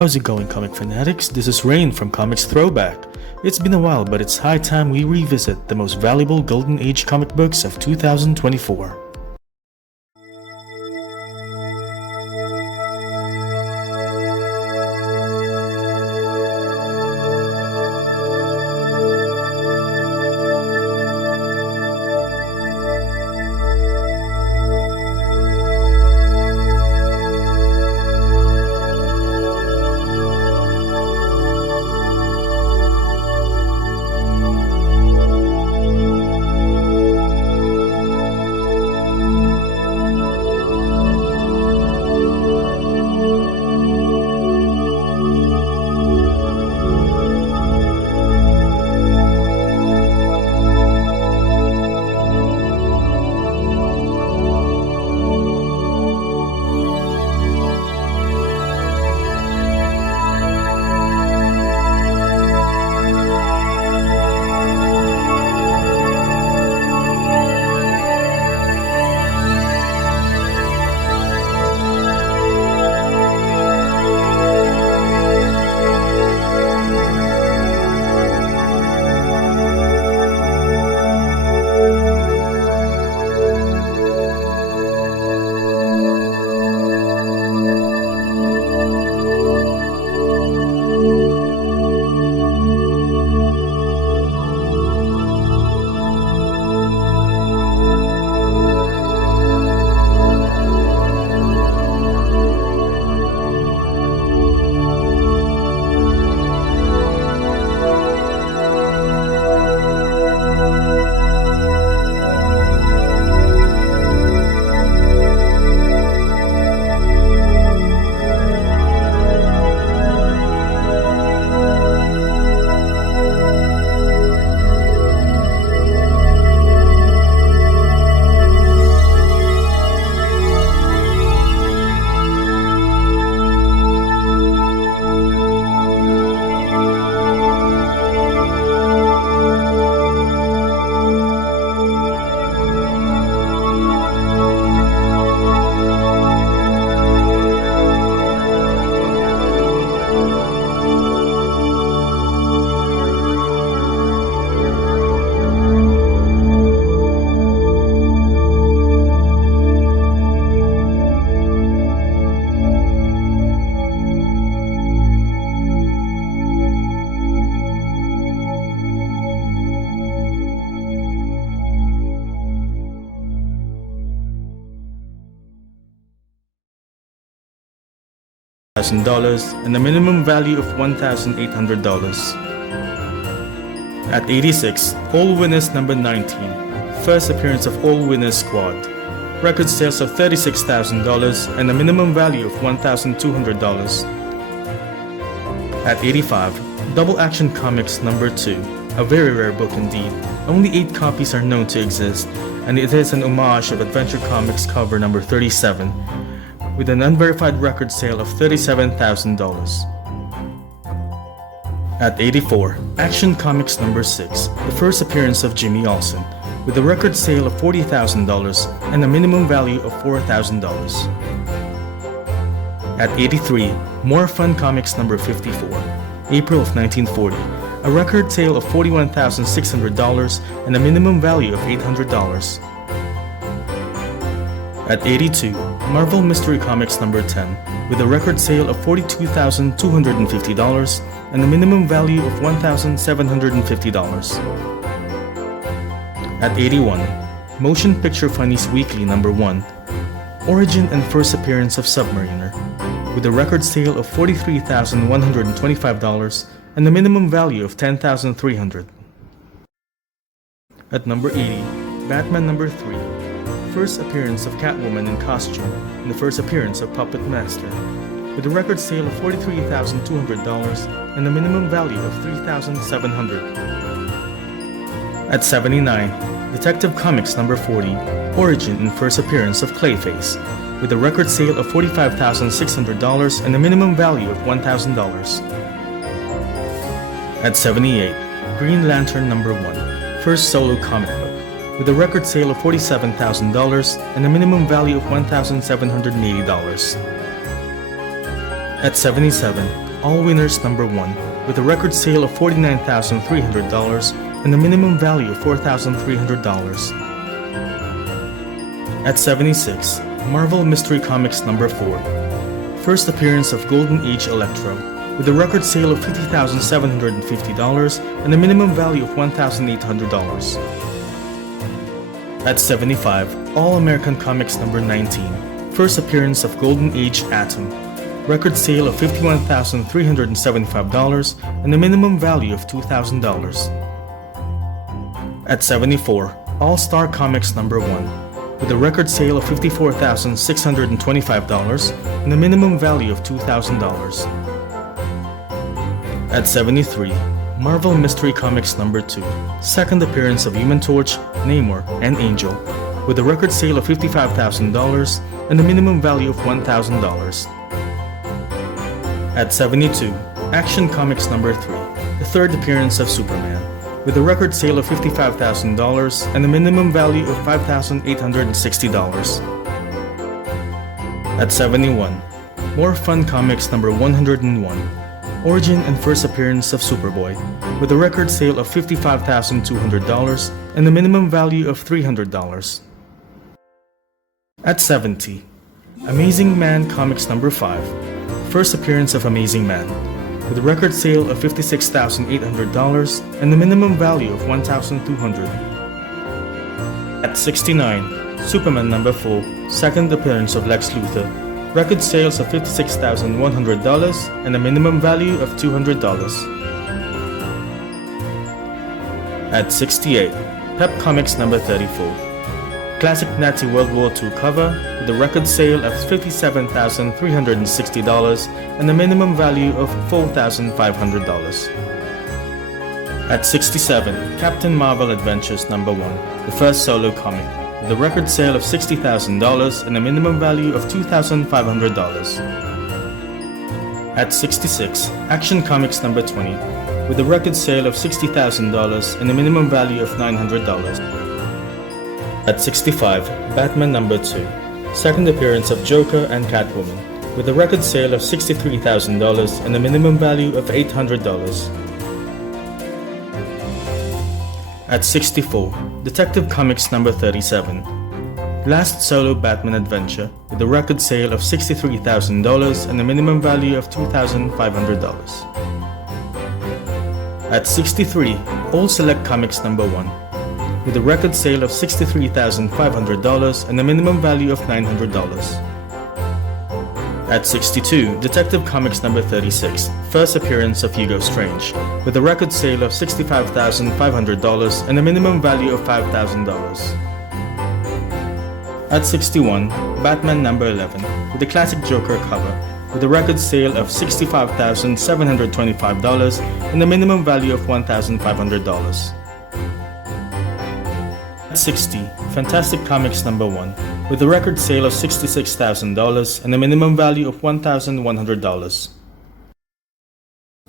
How's it going, comic fanatics? This is Rain from Comics Throwback. It's been a while, but it's high time we revisit the most valuable Golden Age comic books of 2024. $1,000 and a minimum value of $1,800. At 86, All Winners number 19, first appearance of All Winners Squad. Record sales of $36,000 and a minimum value of $1,200. At 85, Double Action Comics number 2, a very rare book indeed. Only 8 copies are known to exist, and it is an homage of Adventure Comics cover number 37, with an unverified record sale of $37,000. At 84, Action Comics number 6, the first appearance of Jimmy Olsen, with a record sale of $40,000 and a minimum value of $4,000. At 83, More Fun Comics number 54, April of 1940, a record sale of $41,600 and a minimum value of $800. At 82, Marvel Mystery Comics number 10, with a record sale of $42,250 and a minimum value of $1,750. At 81, Motion Picture Funnies Weekly number 1, Origin and First Appearance of Submariner, with a record sale of $43,125 and a minimum value of $10,300. At number 80, Batman number 3, first appearance of Catwoman in costume and the first appearance of Puppet Master, with a record sale of $43,200 and a minimum value of $3,700. At 79, Detective Comics number 40, Origin and first appearance of Clayface, with a record sale of $45,600 and a minimum value of $1,000. At 78, Green Lantern number 1, first solo comic book, with a record sale of $47,000 and a minimum value of $1,780. At 77, All Winners number 1, with a record sale of $49,300 and a minimum value of $4,300. At 76, Marvel Mystery Comics number 4, first appearance of Golden Age Electro, with a record sale of $50,750 and a minimum value of $1,800. At 75, All American Comics number 19, first appearance of Golden Age Atom, record sale of $51,375 and a minimum value of $2,000. At 74, All Star Comics number 1, with a record sale of $54,625 and a minimum value of $2,000. At 73, Marvel Mystery Comics number 2, second appearance of Human Torch, Namor, and Angel, with a record sale of $55,000 and a minimum value of $1,000. At 72, Action Comics number 3, the third appearance of Superman, with a record sale of $55,000 and a minimum value of $5,860. At 71, More Fun Comics number 101, origin and first appearance of Superboy, with a record sale of $55,200 and a minimum value of $300. At 70, Amazing Man Comics number 5, first appearance of Amazing Man, with a record sale of $56,800 and a minimum value of $1,200. At 69, Superman number 4, second appearance of Lex Luthor, record sales of $56,100 and a minimum value of $200. At 68, Pep Comics number 34, classic Nazi World War II cover with a record sale of $57,360 and a minimum value of $4,500. At 67, Captain Marvel Adventures number 1, the first solo comic, with a record sale of $60,000 and a minimum value of $2,500. At 66, Action Comics number 20, with a record sale of $60,000 and a minimum value of $900. At 65, Batman number 2, second appearance of Joker and Catwoman, with a record sale of $63,000 and a minimum value of $800. At 64, Detective Comics number 37, last solo Batman adventure, with a record sale of $63,000 and a minimum value of $2,500. At 63, All Select Comics number 1, with a record sale of $63,500 and a minimum value of $900. At 62, Detective Comics number 36, first appearance of Hugo Strange, with a record sale of $65,500 and a minimum value of $5,000. At 61, Batman number 11, with a classic Joker cover, with a record sale of $65,725 and a minimum value of $1,500. At 60, Fantastic Comics number 1, with a record sale of $66,000 and a minimum value of $1,100.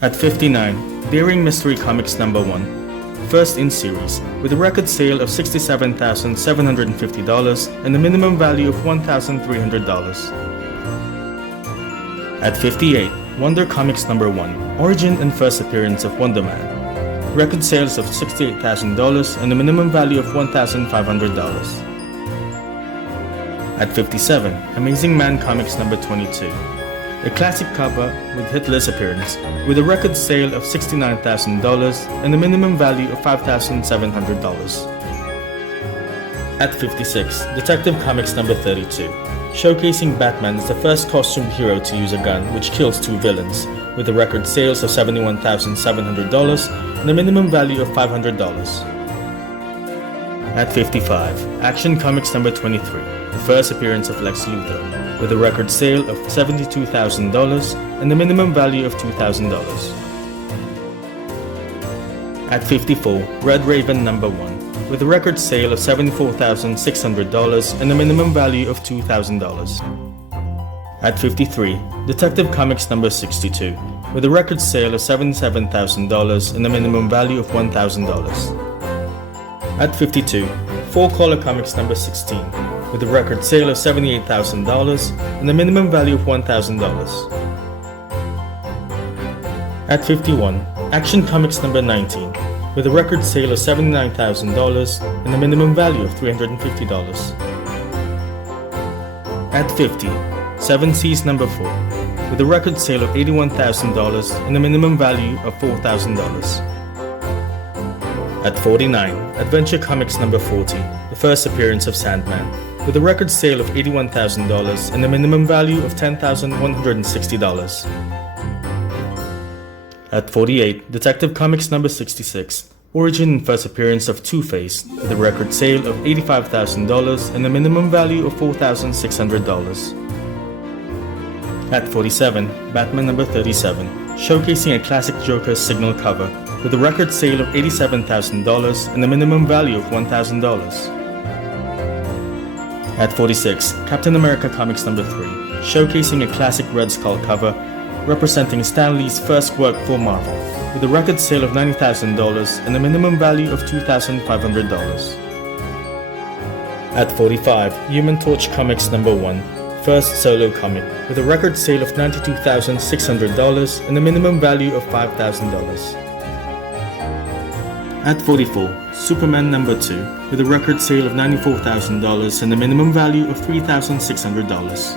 At 59, Daring Mystery Comics number 1, first in series, with a record sale of $67,750 and a minimum value of $1,300. At 58, Wonder Comics number 1, origin and first appearance of Wonder Man, record sales of $68,000 and a minimum value of $1,500. At 57, Amazing Man Comics number 22, a classic cover with Hitler's appearance, with a record sale of $69,000 and a minimum value of $5,700. At 56, Detective Comics number 32, showcasing Batman as the first costumed hero to use a gun which kills two villains, with a record sales of $71,700 and a minimum value of $500. At 55, Action Comics number 23, the first appearance of Lex Luthor, with a record sale of $72,000 and a minimum value of $2,000. At 54, Red Raven number 1, with a record sale of $74,600 and a minimum value of $2,000. At 53, Detective Comics number 62, with a record sale of $77,000 and a minimum value of $1,000. At 52, Full Color Comics number 16, with a record sale of $78,000 and a minimum value of $1,000. At 51, Action Comics number 19, with a record sale of $79,000 and a minimum value of $350. At 50, Seven Seas number 4, with a record sale of $81,000 and a minimum value of $4,000. At 49, Adventure Comics number 40, the first appearance of Sandman, with a record sale of $81,000 and a minimum value of $10,160. At 48, Detective Comics number 66, origin and first appearance of Two-Face, with a record sale of $85,000 and a minimum value of $4,600. At 47, Batman number 37, showcasing a classic Joker signal cover, with a record sale of $87,000 and a minimum value of $1,000. At 46, Captain America Comics number 3, showcasing a classic Red Skull cover, representing Stan Lee's first work for Marvel, with a record sale of $90,000 and a minimum value of $2,500. At 45, Human Torch Comics number 1, first solo comic, with a record sale of $92,600 and a minimum value of $5,000. At 44, Superman number 2, with a record sale of $94,000 and a minimum value of $3,600.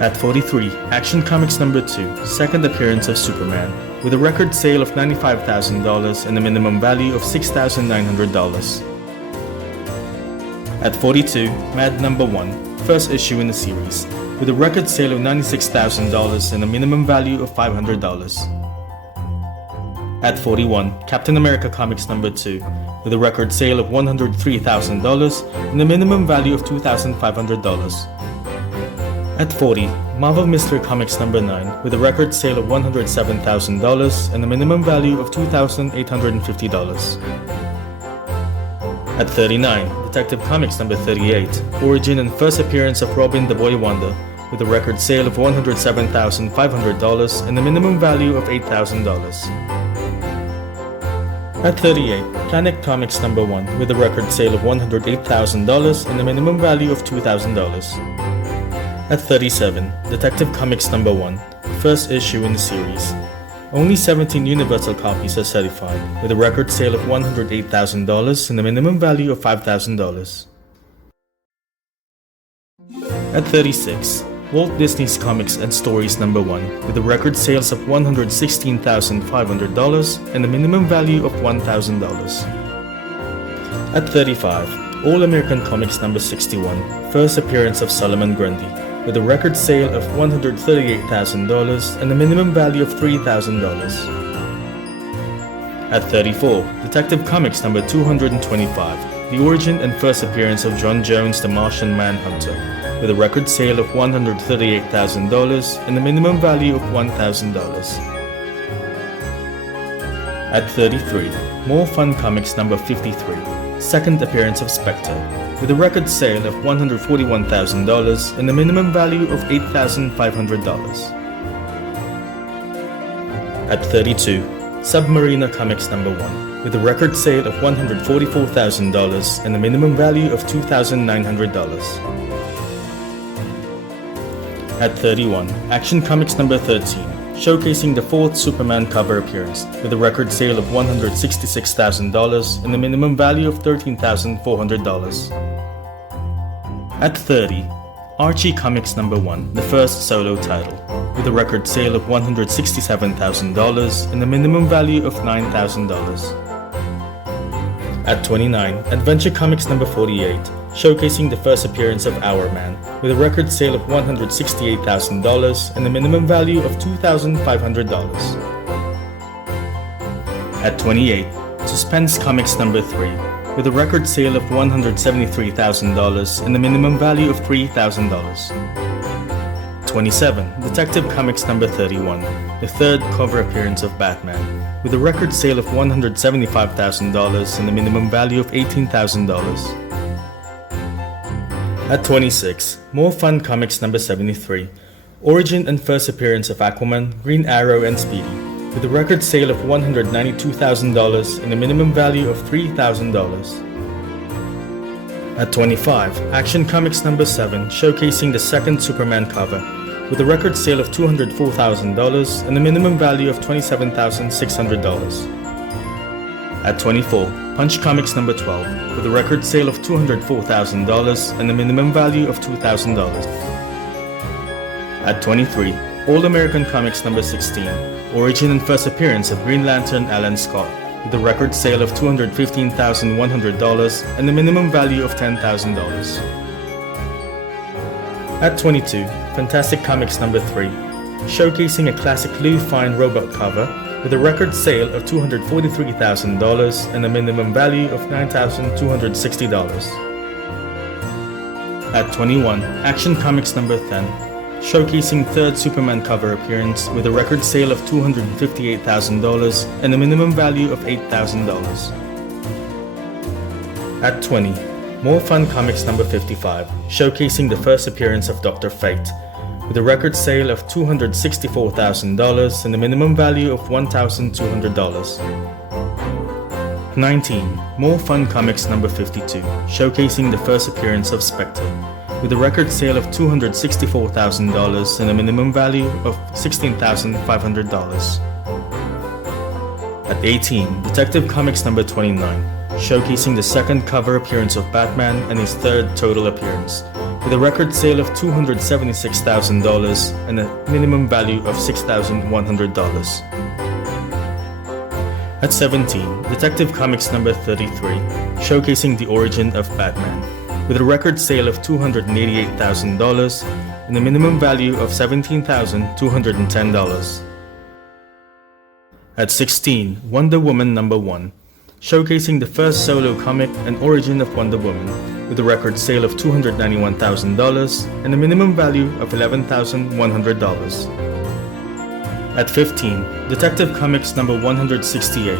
At 43, Action Comics number 2, second appearance of Superman, with a record sale of $95,000 and a minimum value of $6,900. At 42, Mad number 1, first issue in the series, with a record sale of $96,000 and a minimum value of $500. At 41, Captain America Comics number 2, with a record sale of $103,000 and a minimum value of $2,500. At 40, Marvel Mystery Comics number 9, with a record sale of $107,000 and a minimum value of $2,850. At 39, Detective Comics number 38, origin and first appearance of Robin the Boy Wonder, with a record sale of $107,500 and a minimum value of $8,000. At 38, Planet Comics number 1, with a record sale of $108,000 and a minimum value of $2,000. At 37, Detective Comics number 1, first issue in the series. Only 17 universal copies are certified, with a record sale of $108,000 and a minimum value of $5,000. At 36, Walt Disney's Comics and Stories number 1, with a record sales of $116,500 and a minimum value of $1,000. At 35, All American Comics number 61, first appearance of Solomon Grundy, with a record sale of $138,000 and a minimum value of $3,000. At 34, Detective Comics number 225, the origin and first appearance of John Jones the Martian Manhunter, with a record sale of $138,000 and a minimum value of $1,000. At 33, More Fun Comics number 53, second appearance of Spectre, with a record sale of $141,000 and a minimum value of $8,500. At 32, Submariner Comics number 1, with a record sale of $144,000 and a minimum value of $2,900. At 31, Action Comics number 13, showcasing the fourth Superman cover appearance, with a record sale of $166,000 and a minimum value of $13,400. At 30, Archie Comics number 1, the first solo title, with a record sale of $167,000 and a minimum value of $9,000. At 29, Adventure Comics number 48, showcasing the first appearance of Hourman, with a record sale of $168,000 and a minimum value of $2,500. At 28, Suspense Comics number 3, with a record sale of $173,000 and a minimum value of $3,000. 27, Detective Comics number 31, the third cover appearance of Batman, with a record sale of $175,000 and a minimum value of $18,000. At 26, More Fun Comics number 73, origin and first appearance of Aquaman, Green Arrow and Speedy, with a record sale of $192,000 and a minimum value of $3,000. At 25, Action Comics number 7, showcasing the second Superman cover, with a record sale of $204,000 and a minimum value of $27,600. At 24, Punch Comics number 12, with a record sale of $204,000 and a minimum value of $2,000. At 23, All American Comics number 16, origin and first appearance of Green Lantern Alan Scott, with a record sale of $215,100 and a minimum value of $10,000. At 22, Fantastic Comics number 3, showcasing a classic Lou Fine robot cover with a record sale of $243,000 and a minimum value of $9,260. At 21, Action Comics number 10, showcasing third Superman cover appearance with a record sale of $258,000 and a minimum value of $8,000. At 20, More Fun Comics number 55, showcasing the first appearance of Dr. Fate, with a record sale of $264,000 and a minimum value of $1,200. 19, More Fun Comics number 52, showcasing the first appearance of Spectre, with a record sale of $264,000 and a minimum value of $16,500. At 18, Detective Comics number 29, showcasing the second cover appearance of Batman and his third total appearance, with a record sale of $276,000 and a minimum value of $6,100. At 17, Detective Comics number 33, showcasing the origin of Batman, with a record sale of $288,000 and a minimum value of $17,210. At 16, Wonder Woman number 1, showcasing the first solo comic and origin of Wonder Woman, with a record sale of $291,000 and a minimum value of $11,100. At 15, Detective Comics number 168,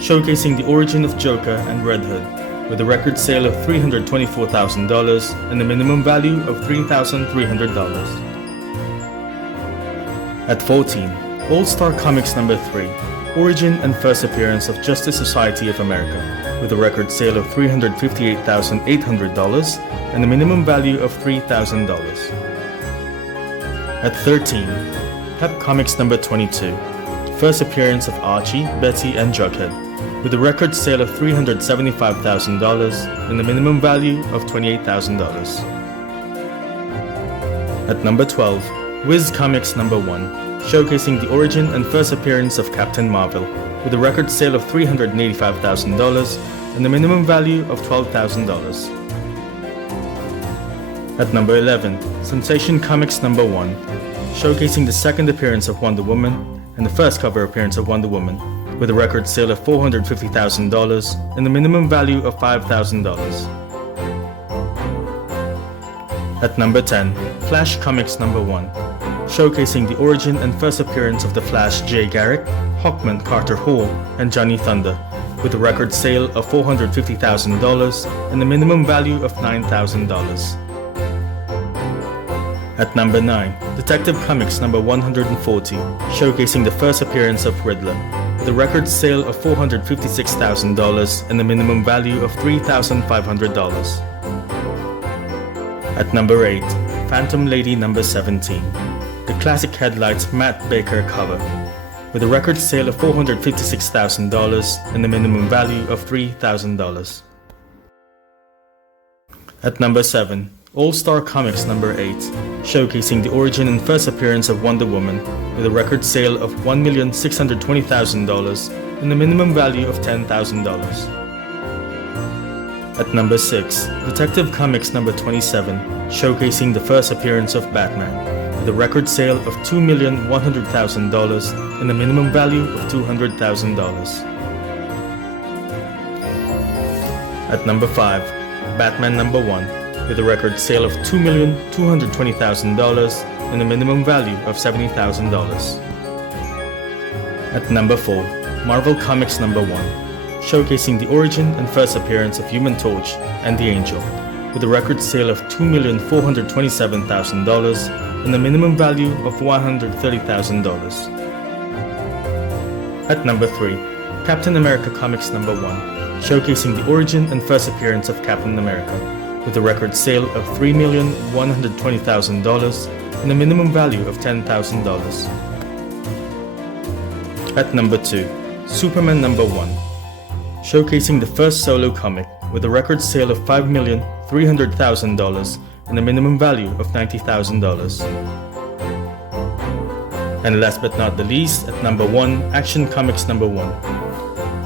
showcasing the origin of Joker and Red Hood, with a record sale of $324,000 and a minimum value of $3,300. At 14, All-Star Comics number 3, origin and first appearance of Justice Society of America, with a record sale of $358,800 and a minimum value of $3,000. At 13, Pep Comics number 22, first appearance of Archie, Betty, and Jughead, with a record sale of $375,000 and a minimum value of $28,000. At number 12, Wiz Comics number 1, showcasing the origin and first appearance of Captain Marvel, with a record sale of $385,000 and a minimum value of $12,000. At number 11, Sensation Comics number 1, showcasing the second appearance of Wonder Woman and the first cover appearance of Wonder Woman, with a record sale of $450,000 and a minimum value of $5,000. At number 10, Flash Comics number 1, showcasing the origin and first appearance of the Flash Jay Garrick, Hawkman Carter Hall, and Johnny Thunder, with a record sale of $450,000 and a minimum value of $9,000. At number 9, Detective Comics number 140, showcasing the first appearance of Riddler, with a record sale of $456,000 and a minimum value of $3,500. At number 8, Phantom Lady number 17, the classic Headlights Matt Baker cover, with a record sale of $456,000 and a minimum value of $3,000. At number 7, All-Star Comics number 8, showcasing the origin and first appearance of Wonder Woman, with a record sale of $1,620,000 and a minimum value of $10,000. At number 6, Detective Comics number 27, showcasing the first appearance of Batman, with a record sale of $2,100,000 and a minimum value of $200,000. At number 5, Batman number 1, with a record sale of $2,220,000 and a minimum value of $70,000. At number 4, Marvel Comics number 1, showcasing the origin and first appearance of Human Torch and the Angel, with a record sale of $2,427,000 and a minimum value of $130,000. At number 3, Captain America Comics number 1, showcasing the origin and first appearance of Captain America, with a record sale of $3,120,000 and a minimum value of $10,000. At number 2, Superman number 1, showcasing the first solo comic with a record sale of $5,300,000 and a minimum value of $90,000. And last but not the least, at number 1, Action Comics number 1,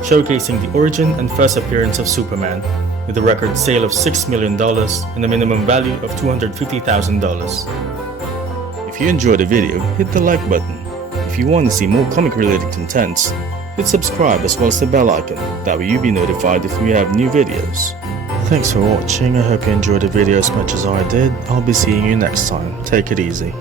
showcasing the origin and first appearance of Superman with a record sale of $6 million and a minimum value of $250,000. If you enjoyed the video, hit the like button. If you want to see more comic related contents, hit subscribe as well as the bell icon, that way you'll be notified if we have new videos. Thanks for watching, I hope you enjoyed the video as much as I did. I'll be seeing you next time. Take it easy.